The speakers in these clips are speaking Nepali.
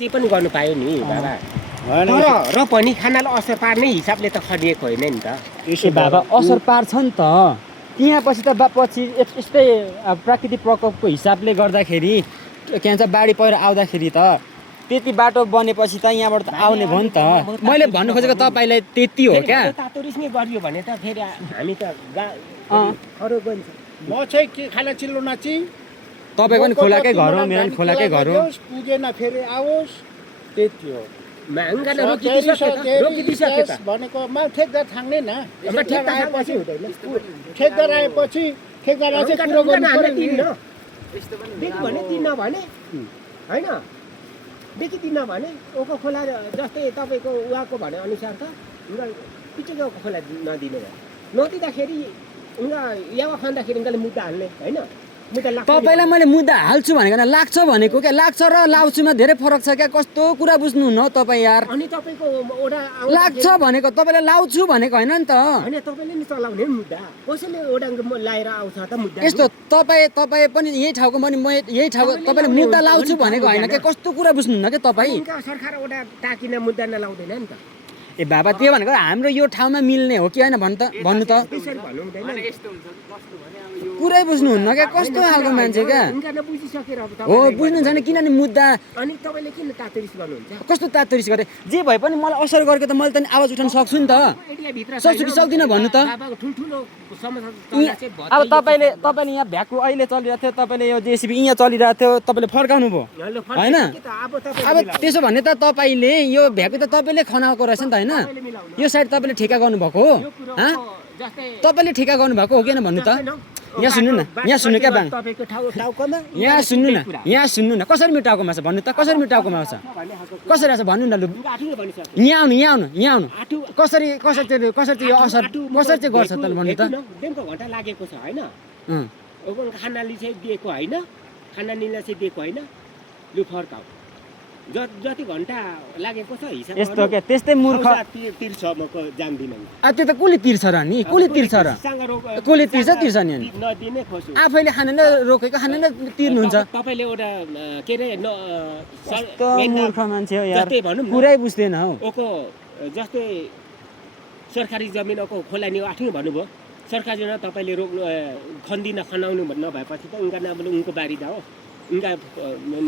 के पनि गर्नु पायो नि बाबा र पनि खानालाई असर पार्ने हिसाबले त खनिएको होइन नि त ए बाबा असर पार्छ नि त यहाँ पछि त पछि यस्तै प्राकृतिक प्रकोपको हिसाबले गर्दाखेरि के भन्छ बाढी पहिरो आउँदाखेरि त त्यति बाटो बनेपछि त यहाँबाट त आउने भयो नि त मैले भन्नु खोजेको तपाईँलाई त्यति हो क्या तातो रिस्ने गरियो भने त फेरि हामी त खरो गन्छ म चाहिँ के खाना चिल्लो नाची तपाईँको नि खोलाकै घर हो मेरो नि खोलाकै घर हो पुगेन फेरि आओस् त्यति हो महँगाले रोकिदिसके त भनेको मा ठेकदार थाङ्ने न ठेकदार आएपछि हुँदैन ठेकदार आएपछि ठेकदारलाई चाहिँ कुरो गर्नु पर्यो नि देखि भने दिन भने होइन देखि दिन भने ओको खोला जस्तै तपाईँको उहाँको भने अनुसार त पिछेको खोला नदिने भयो नदिँदाखेरि उनीहरू यावा खाँदाखेरि उनीहरूले मुद्दा हाल्ने होइन तपाईँलाई मैले मुद्दा हाल्छु भनेको लाग्छ भनेको क्या लाग्छ र लाउँछुमा धेरै फरक छ क्या कस्तो कुरा बुझ्नुहुन्न हौ तपाईँ यार अनि तपाईँको ओडा लाग्छ भनेको तपाईँलाई लाउँछु भनेको होइन नि त होइन तपाईँले नि चलाउने मुद्दा कसैले ओडाङ लाएर आउँछ त मुद्दा यस्तो तपाईँ पनि यही ठाउँको पनि म यही ठाउँको तपाईँले मुद्दा लाउँछु भनेको होइन क्या कस्तो कुरा बुझ्नुहुन्न क्या तपाईँ सरकार ओडा टाकिन मुद्दा नलाउँदैन नि त ए बाबा त्यो भनेको हाम्रो यो ठाउँमा मिल्ने हो कि होइन भन्नु त पुरै बुझ्नुहुन्न क्या कस्तो खालको मान्छे क्या हो बुझ्नुहुन्छ नि किनभने मुद्दा अनि तपाईँले किन तातरिस गर्नुहुन्छ कस्तो तातरिस गरे जे भए पनि मलाई असर गरेको त मैले त आवाज उठाउन सक्छु नि त सक्छु कि सक्दिनँ भन्नु त अब तपाईँले यहाँ भ्याकु अहिले चलिरहेको थियो तपाईँले यो जेसिबी यहाँ चलिरहेको थियो तपाईँले फर्काउनु भयो होइन अब त्यसो भने त तपाईँले यो भ्याकु त तपाईँले खनाएको रहेछ नि त होइन यो साइड तपाईँले ठेका गर्नुभएको हो तपाईँले ठेका गर्नुभएको हो किन भन्नु त यहाँ सुन्नु न यहाँ सुन्नु क्या बाङ यहाँ सुन्नु न कसरी मेरो टाउकोमा छ भन्नु त कसरी मेरो टाउकोमा आउँछ कसरी आउँछ भन्नु न लु यहाँ आउनु कसरी चाहिँ यो असर कसरी चाहिँ गर्छ त भन्नु त घन्टा लागेको छ होइन खानाले चाहिँ दिएको होइन खानानीलाई चाहिँ दिएको होइन लु फर्काऊ जति घन्टा लागेको छ हिसाब यस्तो क्या त्यस्तै मूर्ख तिर्छ म जान्दिनँ त्यो त कसले तिर्छ र नि कसले तिर्छ र कसले तिर्छ नि नदिने खोज्छु आफैले खाना रोकेको खाना तिर्नुहुन्छ तपाईँले एउटा के अरे मूर्ख मान्छे हो यार पुरै बुझ्दैन हौ ओको जस्तै सरकारी जमिन ओको खोला नि आठौँ भन्नुभयो सरकारी जमिन तपाईँले रोक्नु खन्दिन खनाउनु नभएपछि त उनका नामले उनको बारीदा हो उनका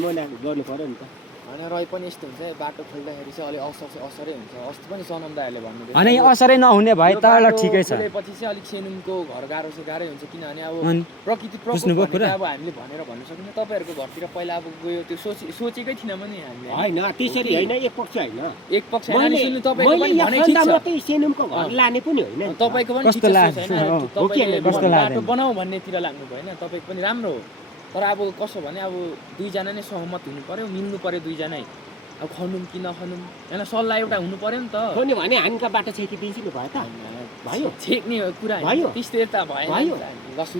मना गर्नु पर्यो नि त होइन रही पनि यस्तो हुन्छ बाटो खोल्दाखेरि चाहिँ अलिक असरै हुन्छ अस्ति पनि सनम दाइहरूले भन्नु अनि असरै नहुने भए त ल ठिकै छ पछि चाहिँ अलिक सेनुमको घर गाह्रो हुन्छ किनभने अब प्रकृति अब हामीले भनेर भन्न सकिन्न तपाईँहरूको घरतिर पहिला अब गयो त्यो सोचेकै थिएन पनि हामीले होइन त्यसरी होइन एक पक्ष होइन एक पक्ष सुन्नु तपाईँको सेनुमको घर लाने पनि होइन तपाईँको पनि बाटो बनाऊ भन्नेतिर लाग्नु भयो होइन तपाईँको पनि राम्रो हो तर अब कसो भने अब दुईजना नै सहमत हुनु पर्यो मिल्नु पर्यो दुईजनै अब खनुम कि नखनुम होइन सल्लाह एउटा हुनु पर्यो नि त हो नि भने हामीका बाटो छेकिदिन्छु नि भयो त भयो छेक्ने कुरा भयो त्यस्तै त भयो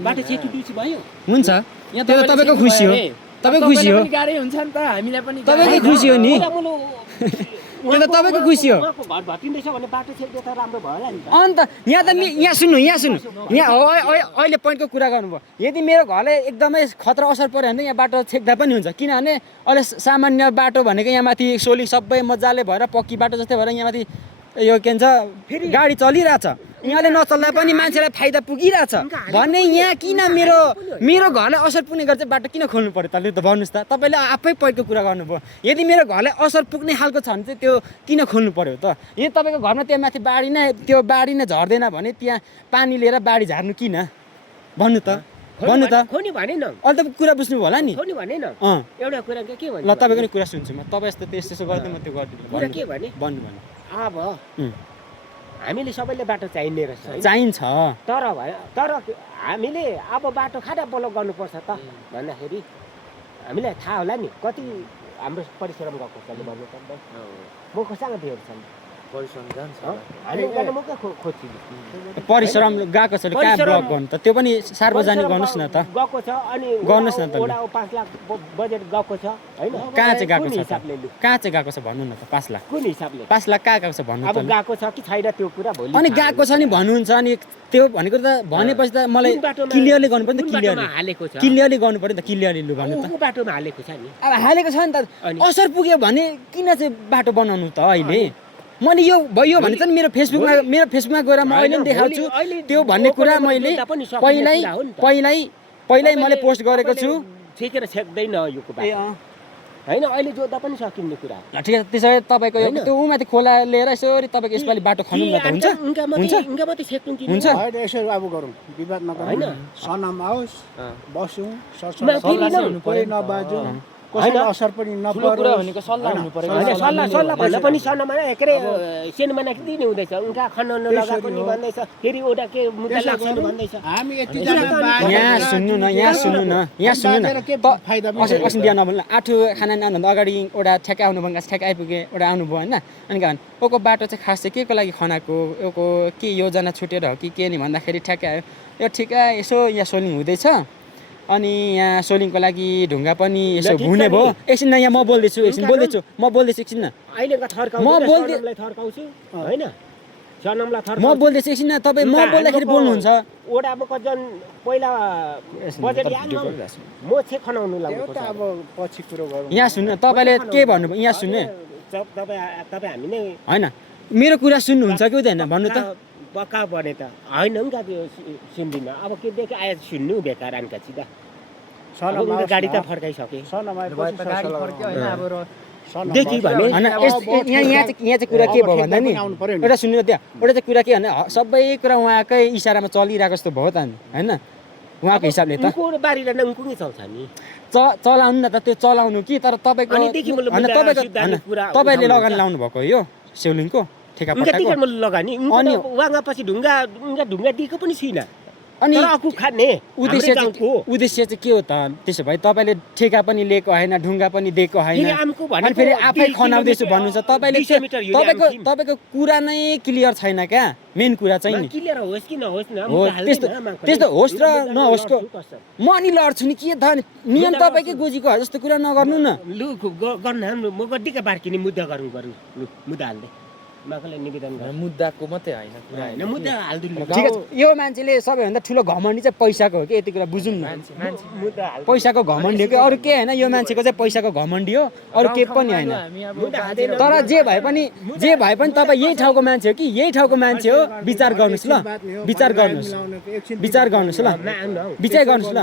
बाटो छेकिदिन्छु भयो हुन्छ यहाँ तपाईँको खुसी हो तपाईँको खुसी हो गाह्रै हुन्छ नि त हामीलाई पनि तपाईँको खुसी हो नि त्यो त तपाईँको खुसी हो घर भटिँदैछ भने बाटो छेक्दै त राम्रो भयो नि अन्त यहाँ त यहाँ सुन्नु यहाँ अहिले पोइन्टको कुरा गर्नुभयो यदि मेरो घरले एकदमै खतरा असर पऱ्यो भने यहाँ बाटो छेक्दा पनि हुन्छ किनभने अहिले सामान्य बाटो भनेको यहाँ माथि सोली सबै मजाले भएर पक्की बाटो जस्तै भएर यहाँ माथि यो के भन्छ फेरि गाडी चलिरहेछ यहाँले नचल्दा पनि मान्छेलाई फाइदा पुगिरहेछ भने यहाँ किन मेरो घरलाई असर पुग्ने गर्छ बाटो किन खोल्नु पर्यो त लु त भन्नुहोस् त तपाईँले आफै पहिलो कुरा गर्नुभयो यदि मेरो घरलाई असर पुग्ने खालको छ भने चाहिँ त्यो किन खोल्नु पर्यो त यदि तपाईँको घरमा त्यहाँ माथि बाढी नै झर्दैन भने त्यहाँ पानी लिएर बाढी झार्नु किन भन्नु त खोनी भने न अहिले त कुरा बुझ्नु होला नि खोनी भने न एउटा कुरा के भने ल तपाईँको नि कुरा सुन्छु म तपाईँ यस्तो त्यसो गर्दै म त्यो गर्दिनँ के भने भन्नु अब हामीले सबैले बाटो चाहिने रहेछ चाहिन्छ तर हामीले अब बाटो खाडा ब्लक गर्नुपर्छ त भन्दाखेरि हामीलाई थाहा होला नि कति हाम्रो परिश्रम गएको छ भन्नु पर्दा म कसँग भेट्छन् परिश्रम जान्छ हामी उकालो म कहाँ खोज्छु परिश्रम गएको छ कहाँ परिश्रम- ब्लक गर्नु त त्यो पनि सार्वजनिक गर्नुहोस् न त गएको छ अनि गर्नुहोस् न त लु। वडा 5 लाख बजेट गएको छ हैन कहाँ चाहिँ गएको कुन छ त? हिसाबले लु कहाँ चाहिँ गएको छ भन्नु न त 5 लाख कुन हिसाबले 5 लाख कहाँ गएको छ भन्नु अब त लु। गएको छ कि छैन त्यो कुरा भोलि अनि थाहा गएको छ नि भन्नुहुन्छ अनि त्यो भनेको त भनेपछि त मलाई कुन बाटोमा- क्लियरली गर्नु पर्यो नि त कुन क्लियरली बाटोमा हालेको छ क्लियरली गर्नु पर्यो नि त क्लियरली लु भन्नु त ऊ बाटोमा हालेको छ नि अब हालेको छ नि त अनि? असर पुग्यो भने किन चाहिँ बाटो बनाउनु त अहिले मैले यो भयो भने चाहिँ मेरो फेसबुकमा गएर म अहिले पनि देखाउँछु अहिले त्यो भन्ने कुरा लोकलमा मैले जोड्दा पनि सकिने पहिल्यै कुरा हो नि त। पहिल्यै मैले पोस्ट गरेको छु ठेकेर छेक्दैन यो ए बाटो अँ हैन अहिले जोड्दा पनि सकिने कुरा ल ठिक छ त्यसो भए तपाईँको यो होइन? त्यो ऊ माथि खोला लिएर यसरी तपाईँको यसपालि बाटो खन्नु न त हुन्छ उनका हुन्छ? मात्रै छेक्नु कि हुन्छ? होइन यसरी अब गरौँ विवाद नगरौँ होइन। सनाम आओस् बसौँ मा फेरि सरसल्लाह न, कोही नबाजौँ अँ। कसैलाई होइन। असर पनि ठुलो कुरा नपरोस् भनेको सल्लाह होइन। हुनु पर्यो होइन सल्लाह भन्दा पनि यसरी- सन्नामा के अरे सेनमा किन हुँदैछ उनका खनाउनु लगाएको नि हो। भन्दैछ फेरि एउटा के मुद्दा त्यसो लाग्छ नि गरौँ। भन्दैछ हामी यति यसरी जना त बाजेर यहाँ सुन्नु न यहाँ सुन्नु न यहाँ सुन्नु न बाजेर के त फाइदा पनि अस्ति छैन। बिहा नभन्दा आठो खाना नानुभन्दा अगाडि एउटा ठ्याक्कै आउनुभयो ठ्याक्कै आइपुगेँ एउटा आउनुभयो होइन अनि के भन्नु ओको बाटो चाहिँ खास चाहिँ के को लागि खनाएको ओको के योजना छुटेर हो कि के नि भन्दाखेरि ठ्याक्कै आयो यो ठिकै यसो यहाँ सोलिङ हुँदैछ अनि यहाँ सोलिङको लागि ढुङ्गा पनि यसो ल, ठिक छ हुने भयो नि। एकछिन न यहाँ म बोल्दैछु एकछिन ढुङ्गा बोल्दैछु म बोल्दैछु एकछिन न अहिलेका थर्काउँछु म र बोल्दै- सनमलाई थर्काउँछु होइन सनमलाई म थर्काउँछु बोल्दैछु एकछिन न तपाईँ म बोल्दाखेरि बोल्नुहुन्छ ओडामा कजन पहिला एकछिन, बजेट तपाईँ याद भिडियो न गरिरहेको छु। म चाहिँ खनाउनु लाग्नु एउटा अब पछि कुरो गरौँ यहाँ सुन्नु तपाईँले के भन्नुभयो यहाँ सुन्नु तपाईँ हामी नै होइन मेरो कुरा सुन्नुहुन्छ कि हुँदैन भन्नु त पक्का भने त होइन नि त त्यो सुन्दिनँ अब के देखि आयो सुन्नु बेकार आनका चिदा सनाम अब उनको आओस् गाडी त न। फर्काइसके सनाम आएपछि सरसल्लाह गरौँ। सनाम देखि आउँछ। भने होइन अब यहाँ चाहिँ कुरा के भयो भन्दा नि आउनु पर्यो नि। एउटा सुन्नु त्यहाँ एउटा चाहिँ कुरा के भने सबै कुरा उहाँकै इसारामा चलिरहेको जस्तो भयो त नि होइन उहाँको हिसाबले त उनको बारीलाई उनको नै चल्छ नि चलाउनु न त त्यो चलाउनु कि तर तपाईँको अनिदेखि मैले होइन मुद्दा तपाईँको सिद्धान्त होइन कुरा तपाईँले उठाउनुहुन्छ। लगानी लाउनु भएको हो यो सेउलिङको ठेका उनका पट्टाको टिकट मैले लगानी अनि उहाँ पछि ढुङ्गा दिएको पनि छुइनँ अनि तर अकु खाने उद्देश्य हाम्रै गाउँको हो। चाहिँ उद्देश्य चाहिँ के हो त त्यसो भए तपाईँले ठेका पनि लिएको होइन ढुङ्गा पनि दिएको होइन फेरि आमको अनि भनेको फेरि आफै 2 खनाउँदैछु किलोमिटर, भन्नुहुन्छ तपाईँले 200 मिटर हिँडे तपाईँको आउँछौँ। तपाईँको कुरा नै क्लियर छैन क्या मेन कुरा चाहिँ नि क्लियर होस् कि नहोस् न हो त्यस्तो होस् र नहोस्को म अनि लड्छु नि के त नियम तपाईँकै गोजीको हो जस्तो कुरा नगर्नु न लु गर्नु म गड्डीका बार्किने मुद्दा गरौँ लु मुद्दा हाल्दै माकलाई निवेदन गर मुद्दाको मात्रै होइन कुरा होइन मुद्दा हाल्दिनु ठिक छ यो मान्छेले सबैभन्दा ठुलो घमण्डी चाहिँ पैसाको हो कि यति कुरा बुझौँ न मान्छे मुद्दा हाल पैसाको घमण्डी हो कि अरू के होइन यो मान्छेको चाहिँ पैसाको घमण्डी हो अरू केही पनि होइन हामी अब मुद्दा हाल्दैन। तर जे भए पनि तपाईँ यही ठाउँको मान्छे हो कि यही ठाउँको मान्छे हो विचार गर्नुहोस् ल विचार गर्नुहोस् विचार गर्नुहोस् ल विचार गर्नुहोस् ल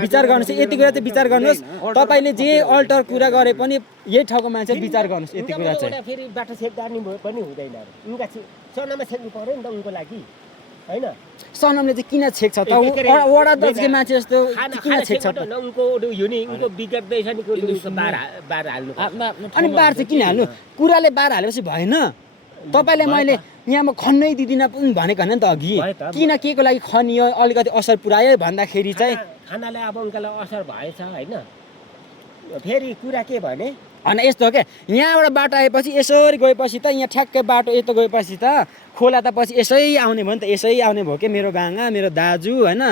विचार गर्नुहोस् यति कुरा चाहिँ विचार गर्नुहोस् तपाईँले जे अल्टर कुरा गरे पनि यही ठाउँको मान्छे विचार गर्नुहोस् यति कुरा चाहिँ फेरि बाटो छेक्दा नि पनि हुँदैन उनका सनामा छेक्नु पर्यो नि त उनको लागि होइन सनमले चाहिँ किन छेक्छ त वडा दसको मान्छे जस्तो किन छेक्छ त उनको यो नि उनको बिगड्दैछ नि उनको बार हाल्नु आफ्नो आफ्नो अनि बार चाहिँ किन हाल्नु कुराले बार हालेपछि भएन तपाईँले मैले यहाँमा खन्नै दिदिनँ पनि भनेको होइन नि त अघि भयो त। किन के को लागि खनियो अलिकति असर पुऱ्यायो भन्दाखेरि चाहिँ खानालाई अब उनकालाई असर भएछ होइन फेरि कुरा के भने होइन यस्तो हो क्या यहाँबाट बाटो आएपछि यसरी गएपछि त यहाँ ठ्याक्कै बाटो यता गएपछि त खोला त पछि यसै आउने भयो नि त यसै आउने भयो क्या मेरो बाङ्गा मेरो दाजु होइन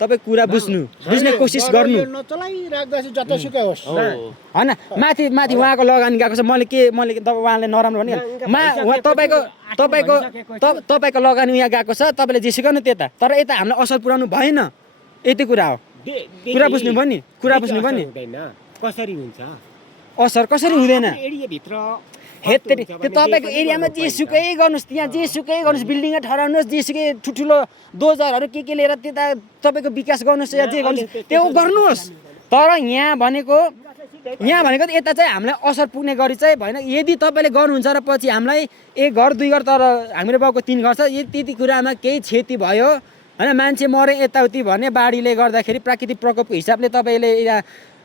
तपाईँ कुरा बुझ्ने कोसिस गर्नु नचलाइराख्दैछ जतासुकै होस् होइन माथि माथि उहाँको लगानी गएको छ मैले उहाँले नराम्रो भने तपाईँको लगानी यहाँ गएको छ तपाईँले जे सिकाउनु त्यता तर यता हामीलाई असर पुऱ्याउनु भएन यति कुरा हो कुरा बुझ्नु भयो नि कुरा बुझ्नु भयो नि हुँदैन कसरी हुन्छ असर कसरी हुँदैन एरियाभित्र हेत्तेरी त्यो तपाईँको एरियामा जेसुकै गर्नुहोस् त्यहाँ जेसुकै गर्नुहोस् बिल्डिङै ठहराउनुहोस् जेसुकै ठुल्ठुलो दोजरहरू के लिएर त्यता तपाईँको विकास गर्नुहोस् या जे गर्नुहोस् त्यो गर्नुहोस् तर यहाँ भनेको त यता चाहिँ हामीलाई असर पुग्ने गरी चाहिँ भएन यदि तपाईँले गर्नुहुन्छ र पछि हामीलाई 1 घर 2 घर तर हाम्रो बाउको 3 घर छ त्यति कुरामा केही क्षति भयो होइन मान्छे मरे यताउति भने बाढीले गर्दाखेरि प्राकृतिक प्रकोपको हिसाबले तपाईँले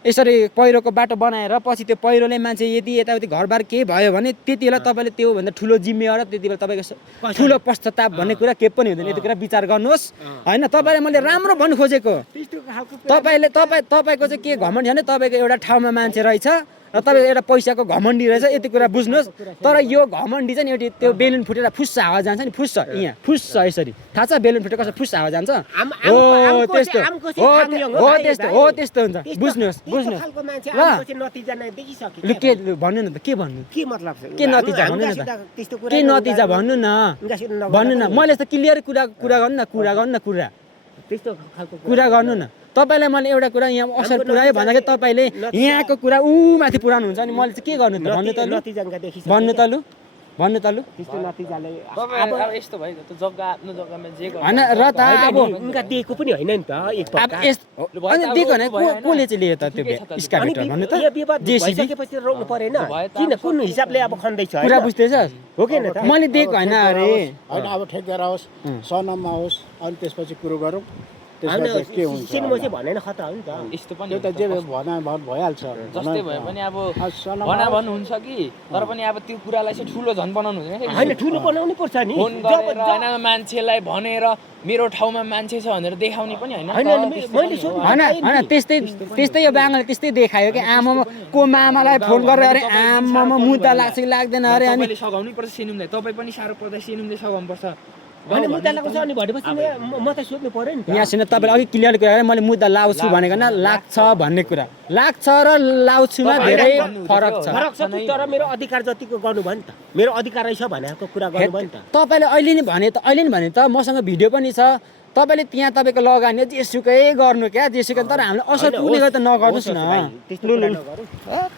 यसरी पहिरोको बाटो बनाएर पछि त्यो पहिरोले मान्छे यदि यताउति घरबार केही भयो भने त्यति बेला तपाईँले त्योभन्दा ठुलो जिम्मेवार त्यति बेला तपाईँको ठुलो पश्चाताप भन्ने कुरा केही पनि हुँदैन यति कुरा विचार गर्नुहोस् होइन तपाईँले मैले राम्रो भन्नु खोजेको तपाईँको चाहिँ के घमण्ड छ भने तपाईँको एउटा ठाउँमा मान्छे रहेछ र तपाईँ एउटा पैसाको घमण्डी रहेछ यति कुरा बुझ्नुहोस्। तर यो घमण्डी चाहिँ एउटा त्यो बेलुन फुटेर फुस्स हावा जान्छ नि, फुस्स यहाँ फुस्स यसरी थाहा छ बेलुन फुटेर कसरी फुस्स हावा जान्छ? हो त्यस्तो हो त्यस्तो हो त्यस्तो हुन्छ। बुझ्नुहोस् बुझ्नुहोस् लु के भन्नु न त के भन्नु के मतलब के नतिजा भन्नु न त के नतिजा भन्नु न भन्नु न मैले त क्लियर कुरा गर्नु न त्यस्तो खालको कुरा गर्नु न। तपाईँलाई मैले एउटा कुरा यहाँ असर पुऱ्यायो भन्दाखेरि तपाईँले यहाँको कुरा ऊ माथि पुऱ्याउनुहुन्छ अनि मैले चाहिँ के गर्नु त भन्नु त लु भन्नु त लु भन्नु त लु त्यस्तो नतिजाले अब यस्तो भयो त जग्गा आफ्नो जग्गामा जे गर्छ होइन र त अब उनका दिएको पनि होइन नि त एक अब प्रकार अनि दिएको भने कसले चाहिँ लियो त त्यो स्काभेटर भन्नु त जेसीबी भइसकेपछि रोक्नु परेन किन कुन हिसाबले अब खन्दैछ कुरा बुझ्दैछस् हो कि न त मैले दिएको होइन अरे होइन अब ठेकेदार आओस् सनमा होस् अनि त्यसपछि कुरो गरौँ त्यसमा के हुन्छ सिनेमा चाहिँ भनेन खतरा हो नि त यस्तो पनि त्यो त जे भइहाल्छ जस्तै भए पनि अब भनाभन हुन्छ कि तर पनि अब त्यो कुरालाई चाहिँ ठुलो झन् बनाउनु हुँदैन होइन ठुलो बनाउनु पर्छ नि फोन गरेर होइन मान्छेलाई भनेर मेरो ठाउँमा मान्छे छ भनेर देखाउने पनि होइन मैले सोध्नु होइन त्यस्तै यो बाङ्गाले त्यस्तै देखायो कि आमामा को मामालाई फोन गरेर अरे आमामा मुद्दा लाग्छ कि लाग्दैन अरे अनि तपाईँले सघाउनै पर्छ सेनुमलाई तपाईँ पनि साह्रो पर्दा सेनुमले सघाउनु पर्छ अनि मुद्दा लगाउँछ अनि भनेपछि म त सोध्नु पर्यो नि त यहाँ सुन तपाईँले अघि क्लियर कुरा गरेँ मैले मुद्दा लाउँछु भनेको न लाग्छ भन्ने कुरा लाग्छ र लाउँछुमा धेरै फरक छ फरक छ तर मेरो अधिकार जतिको गर्नु भयो नि त मेरो अधिकार रहेछ भनेको कुरा गर्नु भयो नि त तपाईँले अहिले नि भने त मसँग भिडियो पनि छ तपाईँले त्यहाँ तपाईँको लगानी जेसुकै गर्नु क्या जेसुकै तर हामीलाई असर पुग्ने गरी त नगर्नुहोस् न त्यस्तो कुरा नगरौँ